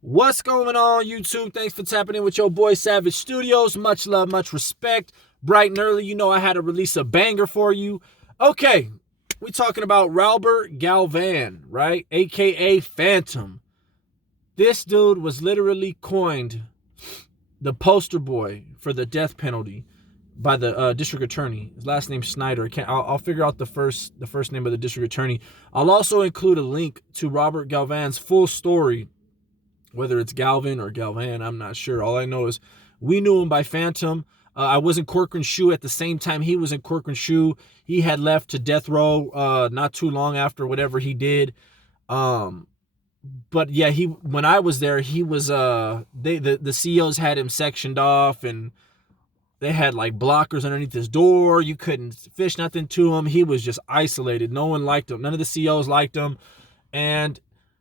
What's going on, YouTube? Thanks for tapping in with your boy Savage Studios. Much love, much respect. Bright and early, you know I had to release a banger for you. Okay, we talking about Robert Galvan, right? AKA Phantom. This dude was literally coined the poster boy for the death penalty by the district attorney. His last name's Snyder. I'll figure out the first name of the district attorney. I'll also include a link to Robert Galvan's full story. Whether it's Galvan or Galvan, I'm not sure. All I know is we knew him by Phantom. I was in Corcoran's shoe at the same time he was in Corcoran's shoe. He had left to death row not too long after whatever he did. But yeah, when I was there, he was the CEOs had him sectioned off, and they had like blockers underneath his door. You couldn't fish nothing to him. He was just isolated. No one liked him. None of the CEOs liked him, and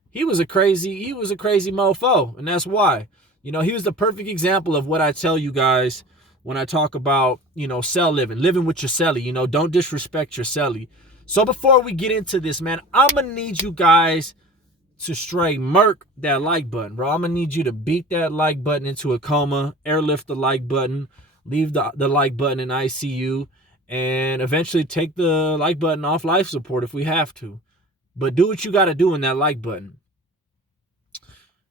he was a crazy mofo, and that's why. He was the perfect example of what I tell you guys when I talk about, cell living with your celly. Don't disrespect your celly. So before we get into this, man, I'm gonna need you guys to straight murk that like button, bro. I'm gonna need you to beat that like button into a coma, airlift the like button, leave the like button in ICU, and eventually take the like button off life support if we have to. But do what you got to do in that like button.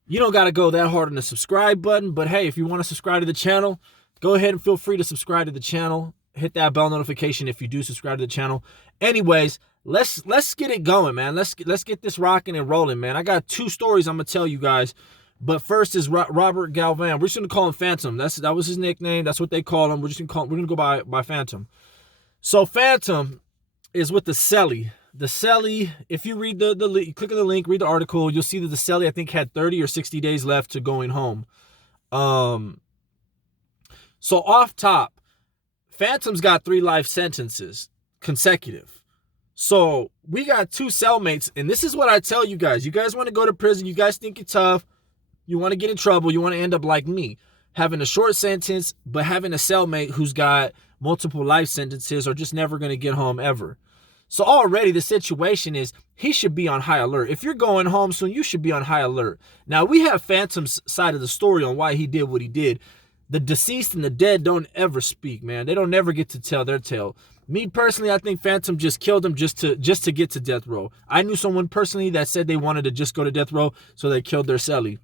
You don't got to go that hard on the subscribe button, but hey, if you want to subscribe to the channel, go ahead and feel free to subscribe to the channel. Hit that bell notification if you do subscribe to the channel. Anyways, let's get it going, man. Let's get this rocking and rolling, man. I got two stories I'm gonna tell you guys, but first is Robert Galvan. We're just gonna call him Phantom. That was his nickname. That's what they call him. We're gonna go by Phantom. So Phantom is with the celly. The celly, if you read the click on the link, read the article, you'll see that the celly, I think, had 30 or 60 days left to going home. So off top, Phantom's got 3 life sentences consecutive. So we got 2 cellmates, and this is what I tell you guys. You guys want to go to prison, you guys think you're tough, you want to get in trouble, you want to end up like me, having a short sentence, but having a cellmate who's got multiple life sentences or just never going to get home ever. So already the situation is he should be on high alert. If you're going home soon, you should be on high alert. Now, we have Phantom's side of the story on why he did what he did. The deceased and the dead don't ever speak, man. They don't never get to tell their tale. Me personally, I think Phantom just killed him just to get to death row. I knew someone personally that said they wanted to just go to death row, so they killed their celly.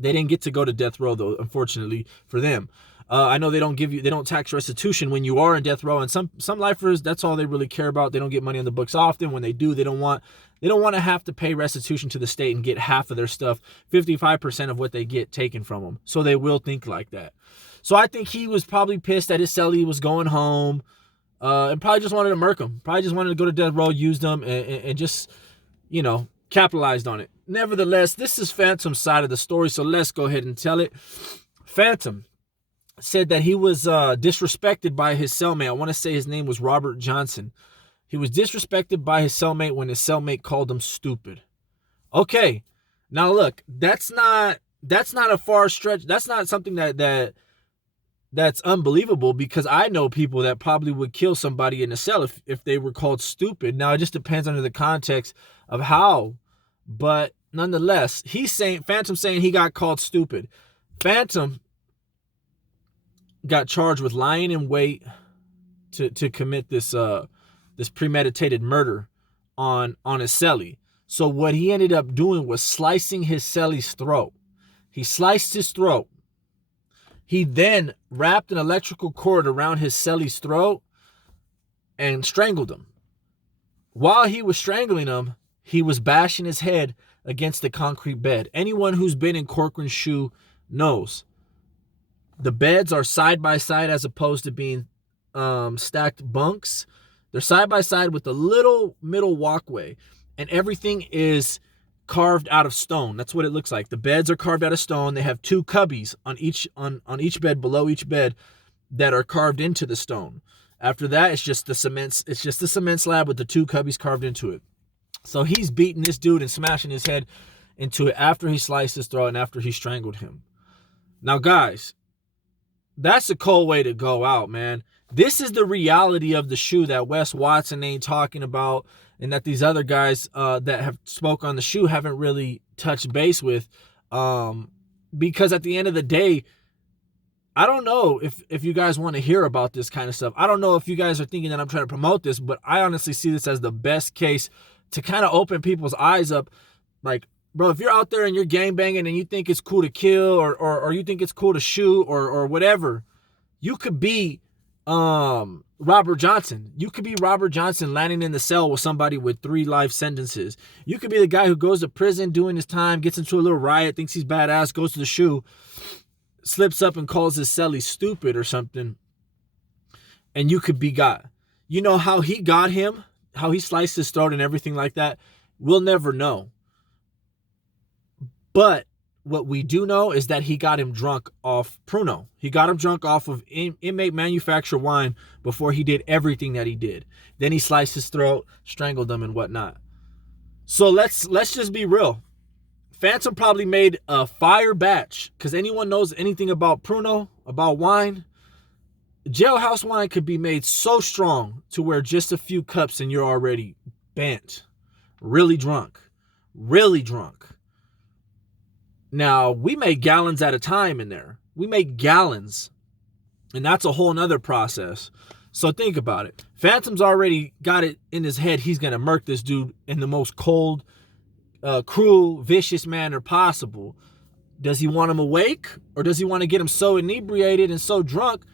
They didn't get to go to death row, though, unfortunately for them. I know they don't tax restitution when you are in death row, and some lifers, that's all they really care about. They don't get money on the books often. When they do, they don't want to have to pay restitution to the state and get half of their stuff, 55% of what they get taken from them. So they will think like that. So I think he was probably pissed that his celly was going home, and probably just wanted to murk him. Probably just wanted to go to death row, use them, and just, capitalized on it. Nevertheless, this is Phantom's side of the story, so let's go ahead and tell it. Phantom said that he was disrespected by his cellmate. I want to say his name was Robert Johnson. He was disrespected by his cellmate when his cellmate called him stupid. Okay, now look, that's not a far stretch. That's not something that's unbelievable, because I know people that probably would kill somebody in a cell if they were called stupid. Now, it just depends under the context of how, but nonetheless, Phantom saying he got called stupid. Phantom got charged with lying in wait to commit this premeditated murder on his celly. So what he ended up doing was slicing his celly's throat. He sliced his throat. He then wrapped an electrical cord around his celly's throat and strangled him. While he was strangling him, he was bashing his head against the concrete bed. Anyone who's been in Corcoran's shoe knows. The beds are side by side as opposed to being stacked bunks. They're side by side with a little middle walkway, and everything is carved out of stone. That's what it looks like. The beds are carved out of stone. They have 2 cubbies on each bed, below each bed, that are carved into the stone. After that, it's just the cement. It's just the cement slab with the 2 cubbies carved into it. So he's beating this dude and smashing his head into it after he sliced his throat and after he strangled him. Now, guys, that's a cold way to go out, man. This is the reality of the shoe that Wes Watson ain't talking about, and that these other guys that have spoke on the shoe haven't really touched base with. Um, because at the end of the day, I don't know if you guys want to hear about this kind of stuff. I don't know if you guys are thinking that I'm trying to promote this, but I honestly see this as the best case to kind of open people's eyes up. Like, bro, if you're out there and you're gangbanging and you think it's cool to kill or you think it's cool to shoot or whatever, you could be Robert Johnson. You could be Robert Johnson landing in the cell with somebody with 3 life sentences. You could be the guy who goes to prison doing his time, gets into a little riot, thinks he's badass, goes to the shoe, slips up and calls his cellie stupid or something, and you could be got. You know how he got him, how he sliced his throat and everything like that? We'll never know. But what we do know is that he got him drunk off Pruno. He got him drunk off of inmate manufactured wine before he did everything that he did. Then he sliced his throat, strangled him, and whatnot. So let's just be real. Phantom probably made a fire batch, because anyone knows anything about Pruno, about wine, jailhouse wine could be made so strong to where just a few cups and you're already bent, really drunk. Now, we make gallons at a time in there. We make gallons, and that's a whole nother process. So think about it. Phantom's already got it in his head he's going to murk this dude in the most cold, cruel, vicious manner possible. Does he want him awake, or does he want to get him so inebriated and so drunk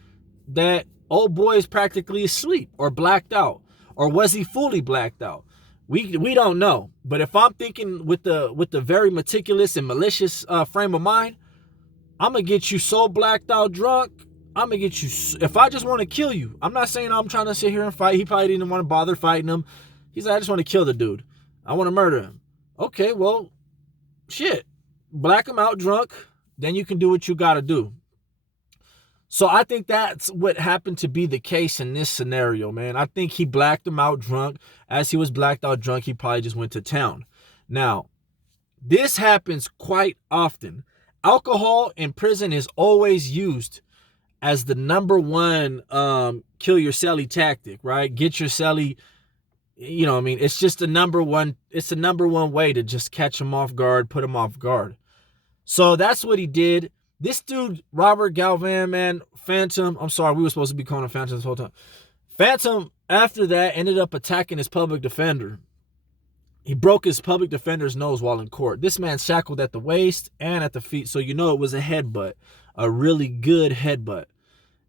that old boy is practically asleep or blacked out? Or was he fully blacked out? We don't know. But if I'm thinking with the very meticulous and malicious frame of mind, I'm going to get you so blacked out drunk. I'm going to get you, if I just want to kill you. I'm not saying I'm trying to sit here and fight. He probably didn't want to bother fighting him. He's like, I just want to kill the dude. I want to murder him. Okay, well, shit. Black him out drunk, then you can do what you got to do. So I think that's what happened to be the case in this scenario, man. I think he blacked him out drunk. As he was blacked out drunk, he probably just went to town. Now, this happens quite often. Alcohol in prison is always used as the number one kill your cellie tactic, right? Get your cellie, you know what I mean? It's just the number one way to just catch him off guard, put him off guard. So that's what he did. This dude, Robert Galvan, man, Phantom, I'm sorry, we were supposed to be calling him Phantom this whole time. Phantom, after that, ended up attacking his public defender. He broke his public defender's nose while in court. This man shackled at the waist and at the feet, so you know it was a headbutt, a really good headbutt.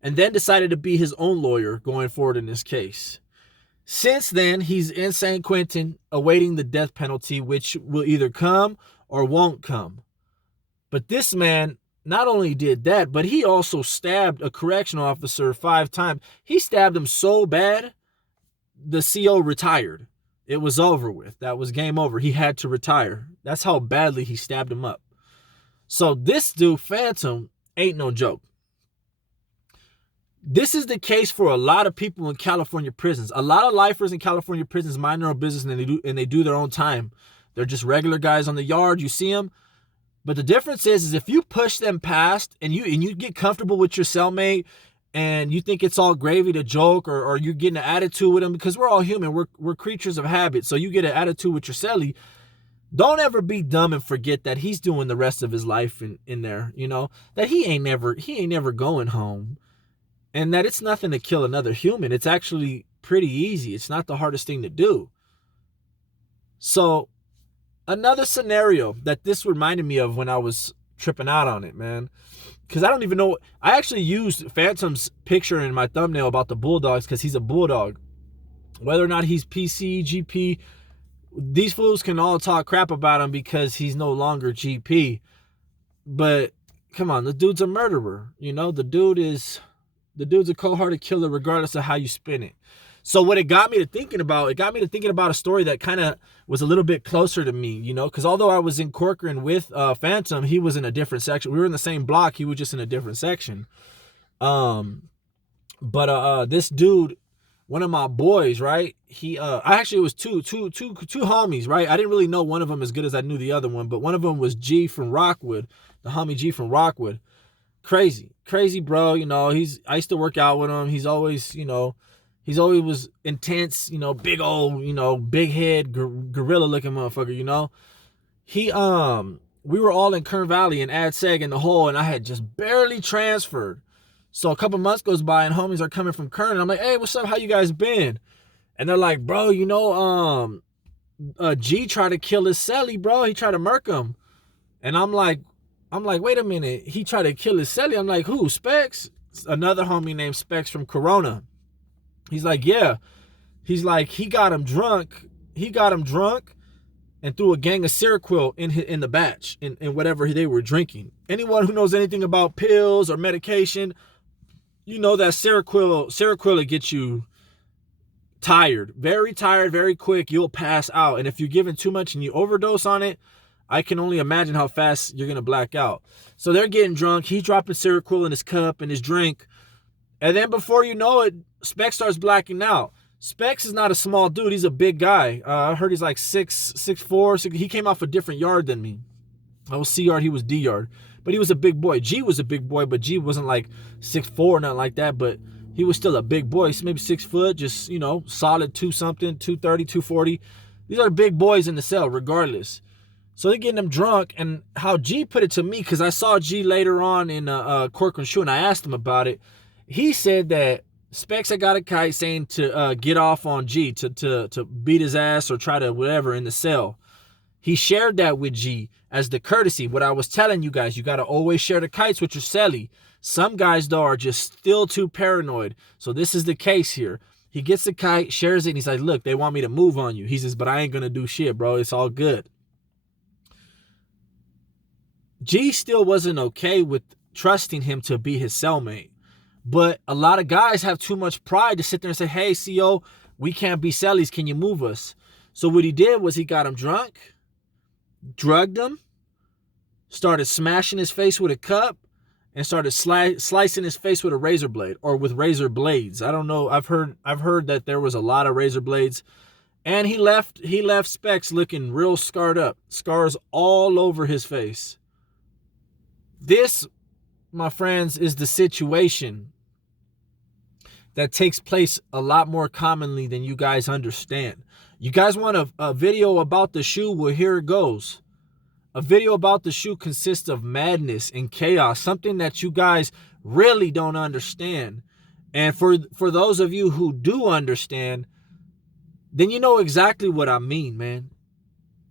And then decided to be his own lawyer going forward in this case. Since then, he's in San Quentin awaiting the death penalty, which will either come or won't come. But this man not only did that, but he also stabbed a correctional officer 5 times. He stabbed him so bad, the CO retired. It was over with. That was game over. He had to retire. That's how badly he stabbed him up. So this dude, Phantom, ain't no joke. This is the case for a lot of people in California prisons. A lot of lifers in California prisons mind their own business and they do their own time. They're just regular guys on the yard. You see them. But the difference is if you push them past and you get comfortable with your cellmate and you think it's all gravy to joke or you're getting an attitude with them, because we're all human. We're creatures of habit. So you get an attitude with your cellie. Don't ever be dumb and forget that he's doing the rest of his life in there, you know, that he ain't never going home, and that it's nothing to kill another human. It's actually pretty easy. It's not the hardest thing to do. So another scenario that this reminded me of when I was tripping out on it, man, because I don't even know. I actually used Phantom's picture in my thumbnail about the Bulldogs because he's a Bulldog. Whether or not he's PC, GP, these fools can all talk crap about him because he's no longer GP. But come on, the dude's a murderer. You know, the dude's a cold-hearted killer regardless of how you spin it. So what it got me to thinking about a story that kind of was a little bit closer to me, you know, because although I was in Corcoran with Phantom, he was in a different section. We were in the same block. He was just in a different section. But this dude, one of my boys, right? It was two homies, right? I didn't really know one of them as good as I knew the other one, but one of them was G from Rockwood, the homie G from Rockwood. Crazy bro. You know, I used to work out with him. He's always was intense, you know, big old, you know, big head, gorilla looking motherfucker, you know. we were all in Kern Valley and Ad Seg in the hole, and I had just barely transferred. So a couple months goes by and homies are coming from Kern, and I'm like, hey, what's up? How you guys been? And they're like, bro, G tried to kill his celly, bro. He tried to murk him. And I'm like, wait a minute. He tried to kill his celly. I'm like, who? Specs? Another homie named Specs from Corona. He's like, yeah. He's like, he got him drunk and threw a gang of Seroquel in the batch, in whatever they were drinking. Anyone who knows anything about pills or medication, you know that Seroquel will get you tired, very quick. You'll pass out. And if you're given too much and you overdose on it, I can only imagine how fast you're going to black out. So they're getting drunk. He's dropping Seroquel in his cup and his drink. And then before you know it, Specs starts blacking out. Specs is not a small dude. He's a big guy. I heard he's like 6'4". He came off a different yard than me. I was C yard. He was D yard. But he was a big boy. G was a big boy, but G wasn't like 6'4", nothing like that. But he was still a big boy. He's maybe 6 foot, just, solid 2-something, 230, 240. These are big boys in the cell, regardless. So they're getting them drunk. And how G put it to me, because I saw G later on in Corcoran Shoe, and I asked him about it. He said that Specs had got a kite saying to get off on G, to beat his ass or try to whatever in the cell. He shared that with G as the courtesy. What I was telling you guys, you got to always share the kites with your celly. Some guys, though, are just still too paranoid. So this is the case here. He gets the kite, shares it, and he's like, look, they want me to move on you. He says, but I ain't going to do shit, bro. It's all good. G still wasn't okay with trusting him to be his cellmate. But a lot of guys have too much pride to sit there and say, hey, CO, we can't be cellies. Can you move us? So what he did was he got him drunk, drugged him, started smashing his face with a cup, and started slicing his face with a razor blade or with razor blades. I don't know. I've heard that there was a lot of razor blades. And he left Specs looking real scarred up. Scars all over his face. This, my friends, is the situation that takes place a lot more commonly than you guys understand. You guys want a video about the shoe? Well, here it goes. A video about the shoe consists of madness and chaos, something that you guys really don't understand. And for those of you who do understand, then you know exactly what I mean, man.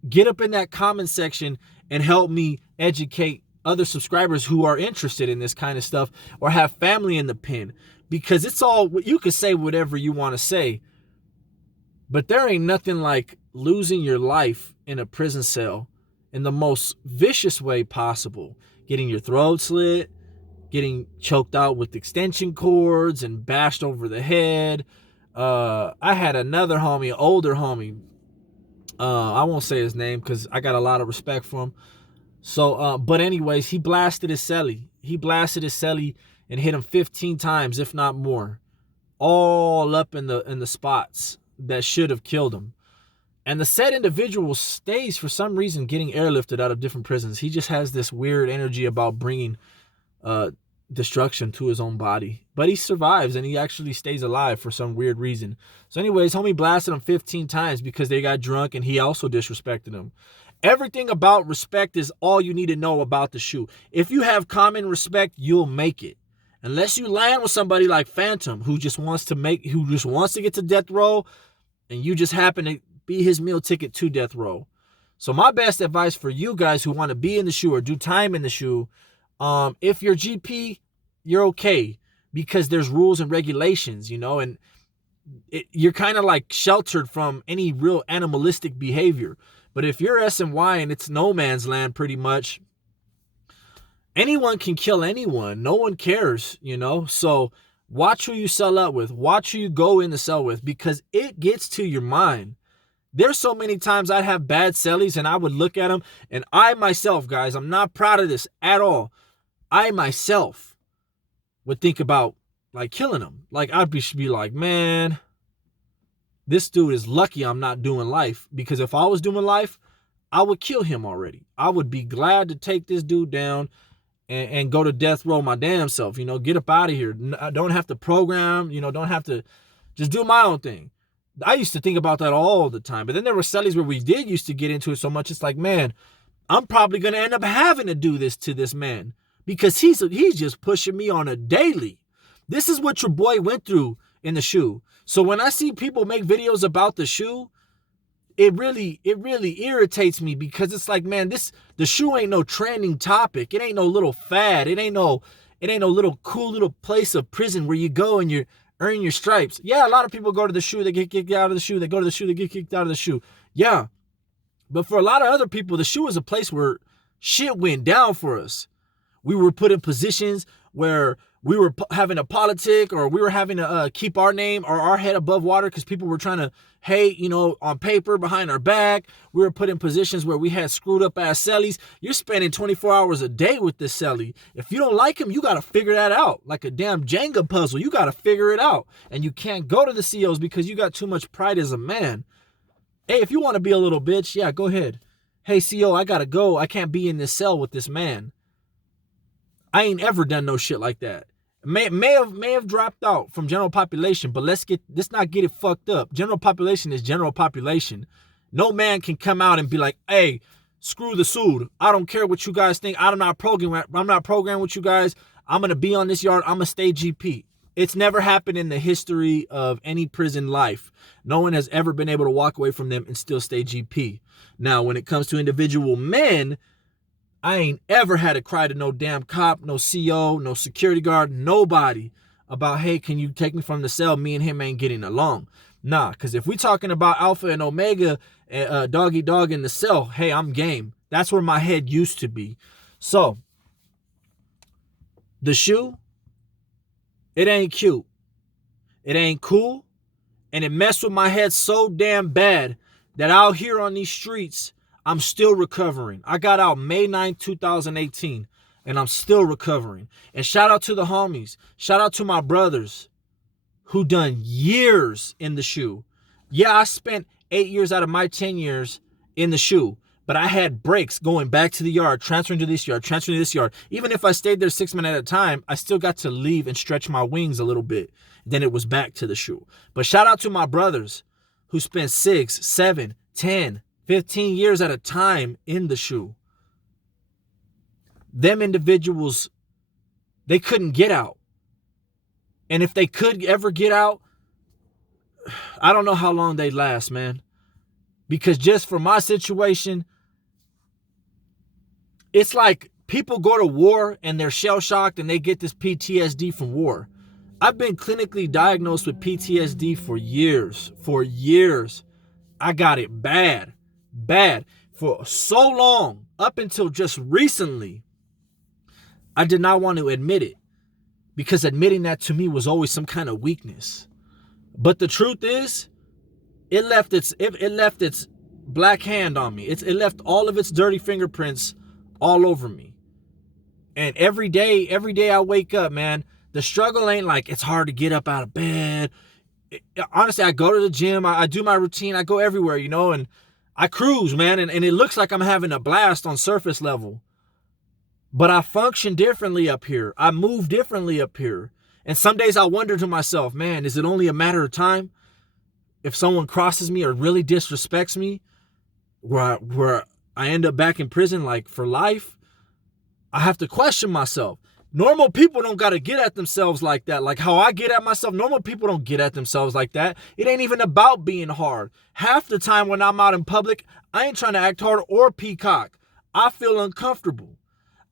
Get up in that comment section and help me educate other subscribers who are interested in this kind of stuff or have family in the pen. Because it's all, you can say whatever you want to say, but there ain't nothing like losing your life in a prison cell in the most vicious way possible. Getting your throat slit, getting choked out with extension cords and bashed over the head. I had another homie, an older homie. I won't say his name because I got a lot of respect for him. So, but anyways, he blasted his celly. And hit him 15 times, if not more, all up in the spots that should have killed him. And the said individual stays, for some reason, getting airlifted out of different prisons. He just has this weird energy about bringing destruction to his own body. But he survives, and he actually stays alive for some weird reason. So anyways, homie blasted him 15 times because they got drunk, and he also disrespected him. Everything about respect is all you need to know about the shoe. If you have common respect, you'll make it. Unless you land with somebody like Phantom, who just wants to get to death row, and you just happen to be his meal ticket to death row. So my best advice for you guys who want to be in the shoe or do time in the shoe, if you're GP, you're okay because there's rules and regulations, and you're kind of like sheltered from any real animalistic behavior. But if you're SNY and it's no man's land pretty much, anyone can kill anyone. No one cares, So watch who you cell up with. Watch who you go in the cell with because it gets to your mind. There's so many times I'd have bad cellies and I would look at them and I myself, guys, I'm not proud of this at all. I myself would think about like killing them. Like I'd be like, man, this dude is lucky I'm not doing life because if I was doing life, I would kill him already. I would be glad to take this dude down and go to death row my damn self, get up out of here. I don't have to program, don't have to just do my own thing. I used to think about that all the time. But then there were cellies where we did used to get into it so much. It's like, man, I'm probably going to end up having to do this to this man because he's just pushing me on a daily. This is what your boy went through in the shoe. So when I see people make videos about the shoe, it really irritates me because it's like, man, the shoe ain't no trending topic. It ain't no little fad. It ain't no little cool little place of prison where you go and you earn your stripes. Yeah, a lot of people go to the shoe, they get kicked out of the shoe. They go to the shoe, they get kicked out of the shoe. Yeah. But for a lot of other people, the shoe is a place where shit went down for us. We were put in positions where we were having a politic, or we were having to keep our name or our head above water because people were trying to hate, on paper behind our back. We were put in positions where we had screwed up ass cellies. You're spending 24 hours a day with this celly. If you don't like him, you got to figure that out. Like a damn Jenga puzzle. You got to figure it out. And you can't go to the COs because you got too much pride as a man. Hey, if you want to be a little bitch, yeah, go ahead. Hey, CO, I got to go. I can't be in this cell with this man. I ain't ever done no shit like that. May have dropped out from general population, but let's not get it fucked up. General population is general population. No man can come out and be like, hey, screw the suit. I don't care what you guys think. I'm not programmed with you guys. I'm gonna be on this yard. I'm gonna stay GP. It's never happened in the history of any prison life. No one has ever been able to walk away from them and still stay GP. Now, when it comes to individual men, I ain't ever had to cry to no damn cop, no CO, no security guard, nobody about, hey, can you take me from the cell? Me and him ain't getting along. Nah, because if we talking about Alpha and Omega, doggy dog in the cell, hey, I'm game. That's where my head used to be. So, the shoe, it ain't cute. It ain't cool. And it messed with my head so damn bad that out here on these streets, I'm still recovering. I got out May 9th, 2018, and I'm still recovering. And shout out to the homies. Shout out to my brothers who done years in the shoe. Yeah, I spent 8 years out of my 10 years in the shoe, but I had breaks going back to the yard, transferring to this yard, transferring to this yard. Even if I stayed there 6 months at a time, I still got to leave and stretch my wings a little bit. Then it was back to the shoe. But shout out to my brothers who spent 6, 7, 10, 15 years at a time in the shoe. Them individuals, they couldn't get out. And if they could ever get out, I don't know how long they'd last, man. Because just for my situation, it's like people go to war and they're shell-shocked and they get this PTSD from war. I've been clinically diagnosed with PTSD for years. For years. I got it bad for so long, up until just recently. I did not want to admit it because admitting that to me was always some kind of weakness. But the truth is, it left its black hand on me. It left all of its dirty fingerprints all over me. And every day I wake up, man, the struggle ain't like it's hard to get up out of bed. Honestly, I go to the gym, I do my routine, I go everywhere, and I cruise, man, and it looks like I'm having a blast on surface level. But I function differently up here. I move differently up here. And some days I wonder to myself, man, is it only a matter of time if someone crosses me or really disrespects me where I end up back in prison like for life? I have to question myself. Normal people don't got to get at themselves like that. Like how I get at myself, normal people don't get at themselves like that. It ain't even about being hard. Half the time when I'm out in public, I ain't trying to act hard or peacock. I feel uncomfortable.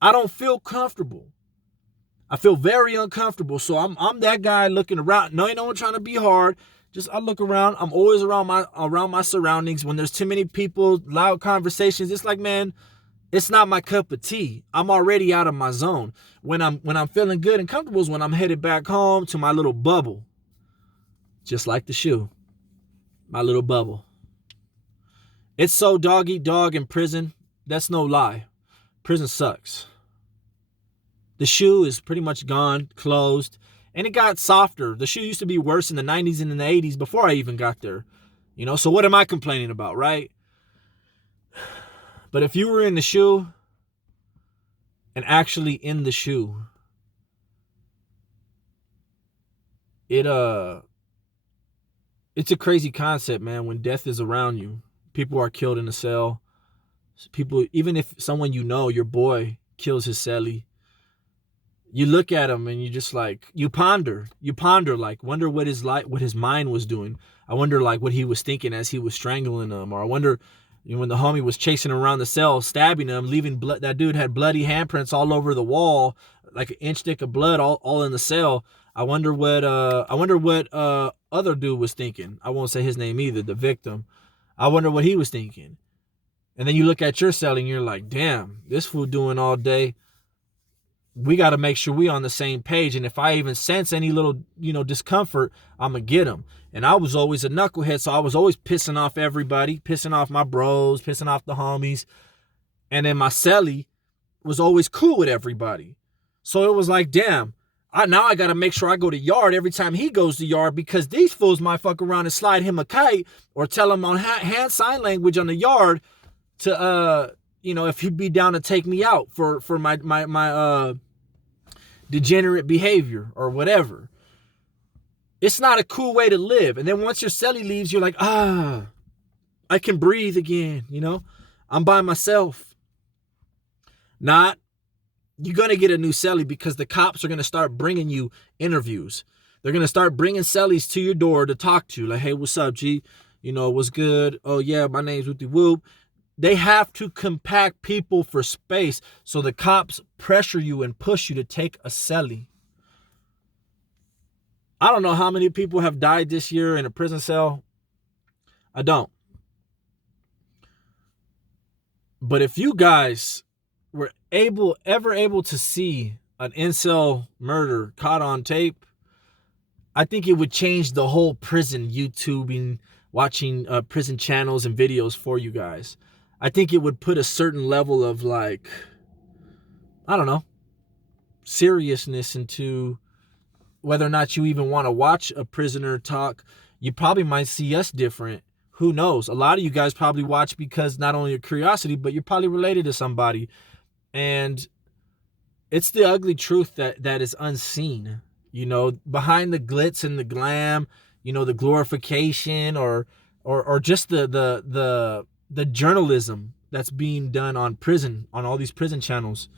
I don't feel comfortable. I feel very uncomfortable. So I'm that guy looking around. No, ain't no one trying to be hard. Just I look around. I'm always around my surroundings. When there's too many people, loud conversations, it's like, man, it's not my cup of tea. I'm already out of my zone. When I'm feeling good and comfortable is when I'm headed back home to my little bubble. Just like the shoe. My little bubble. It's so dog eat dog in prison. That's no lie. Prison sucks. The shoe is pretty much gone, closed, and it got softer. The shoe used to be worse in the 90s and in the 80s before I even got there. So what am I complaining about, right? But if you were in the shoe and actually in the shoe, it's a crazy concept, man. When death is around you, people are killed in a cell. People, even if someone you know, your boy, kills his celly, you look at him and you just like, you ponder, like, wonder what his mind was doing. I wonder like what he was thinking as he was strangling him, or I wonder, when the homie was chasing him around the cell, stabbing him, leaving blood. That dude had bloody handprints all over the wall, like an inch thick of blood, all in the cell. I wonder what other dude was thinking. I won't say his name either, the victim. I wonder what he was thinking. And then you look at your cell and you're like, damn, this fool doing all day. We got to make sure we on the same page. And if I even sense any little, discomfort, I'm going to get him. And I was always a knucklehead, so I was always pissing off everybody, pissing off my bros, pissing off the homies. And then my celly was always cool with everybody. So it was like, damn, now I got to make sure I go to yard every time he goes to yard, because these fools might fuck around and slide him a kite or tell him on hand sign language on the yard to, if he'd be down to take me out for my degenerate behavior or whatever. It's not a cool way to live. And then once your celly leaves, you're like, I can breathe again, I'm by myself. Not, you're going to get a new celly because the cops are going to start bringing you interviews. They're going to start bringing cellies to your door to talk to you. Like, hey, what's up, G? What's good? Oh, yeah, my name's Whoopty Whoop. They have to compact people for space, so the cops pressure you and push you to take a celly. I don't know how many people have died this year in a prison cell. I don't. But if you guys were ever able to see an incel murder caught on tape, I think it would change the whole prison YouTubing, watching prison channels and videos for you guys. I think it would put a certain level of, like, I don't know, seriousness into whether or not you even want to watch a prisoner talk. You probably might see us different. Who knows? A lot of you guys probably watch because not only your curiosity, but you're probably related to somebody. And it's the ugly truth that is unseen. Behind the glitz and the glam, the glorification or just the journalism that's being done on all these prison channels.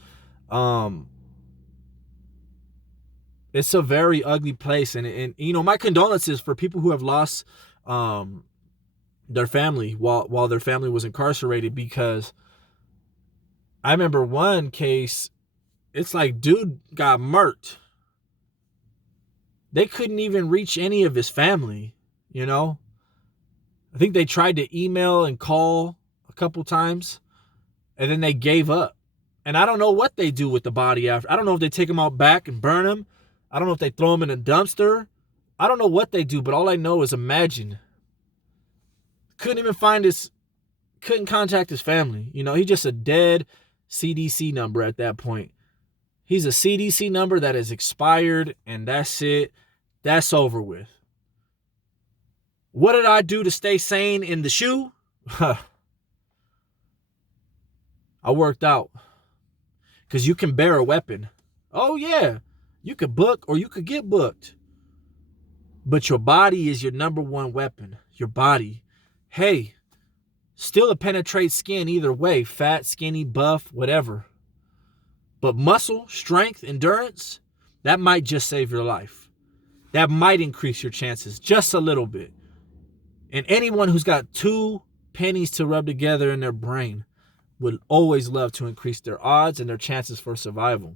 It's a very ugly place. And my condolences for people who have lost their family while their family was incarcerated, because I remember one case, it's like dude got murked. They couldn't even reach any of his family, I think they tried to email and call a couple times, and then they gave up. And I don't know what they do with the body after. I don't know if they take him out back and burn him. I don't know if they throw him in a dumpster. I don't know what they do, but all I know is imagine. Couldn't contact his family. He's just a dead CDC number at that point. He's a CDC number that is expired, and that's it. That's over with. What did I do to stay sane in the shoe? I worked out. Because you can bear a weapon. Oh, yeah. You could book or you could get booked. But your body is your number one weapon. Your body. Hey, still it penetrates skin either way. Fat, skinny, buff, whatever. But muscle, strength, endurance, that might just save your life. That might increase your chances just a little bit. And anyone who's got 2 pennies to rub together in their brain would always love to increase their odds and their chances for survival.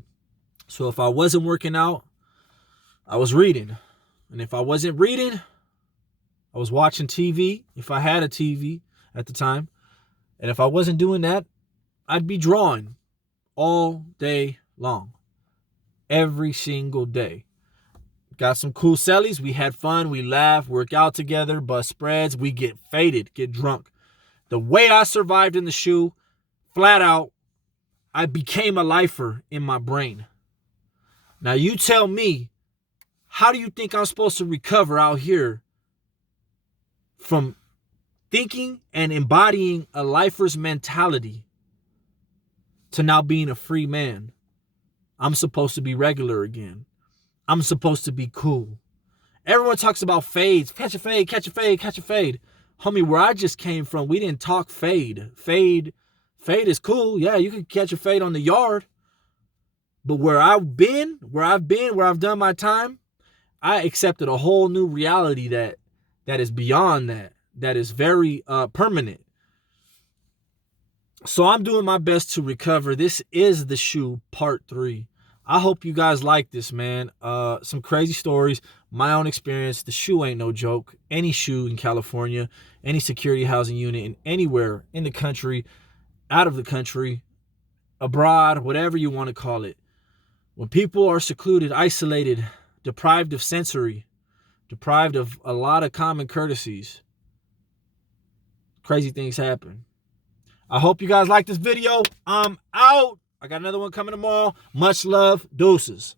So if I wasn't working out, I was reading. And if I wasn't reading, I was watching TV, if I had a TV at the time. And if I wasn't doing that, I'd be drawing all day long. Every single day. Got some cool cellies. We had fun. We laughed, work out together, bust spreads. We get faded, get drunk. The way I survived in the shoe, flat out, I became a lifer in my brain. Now you tell me, how do you think I'm supposed to recover out here from thinking and embodying a lifer's mentality to now being a free man? I'm supposed to be regular again. I'm supposed to be cool. Everyone talks about fades. Catch a fade, catch a fade, catch a fade. Homie, where I just came from, we didn't talk fade. Fade Fade is cool. Yeah, you can catch a fade on the yard. But where I've done my time, I accepted a whole new reality that is beyond that. That is very permanent. So I'm doing my best to recover. This is the shoe part 3. I hope you guys like this, man. Some crazy stories, my own experience. The shoe ain't no joke. Any shoe in California, any security housing unit, in anywhere in the country, out of the country, abroad, whatever you want to call it. When people are secluded, isolated, deprived of sensory, deprived of a lot of common courtesies, crazy things happen. I hope you guys like this video. I'm out. I got another one coming tomorrow. Much love. Deuces.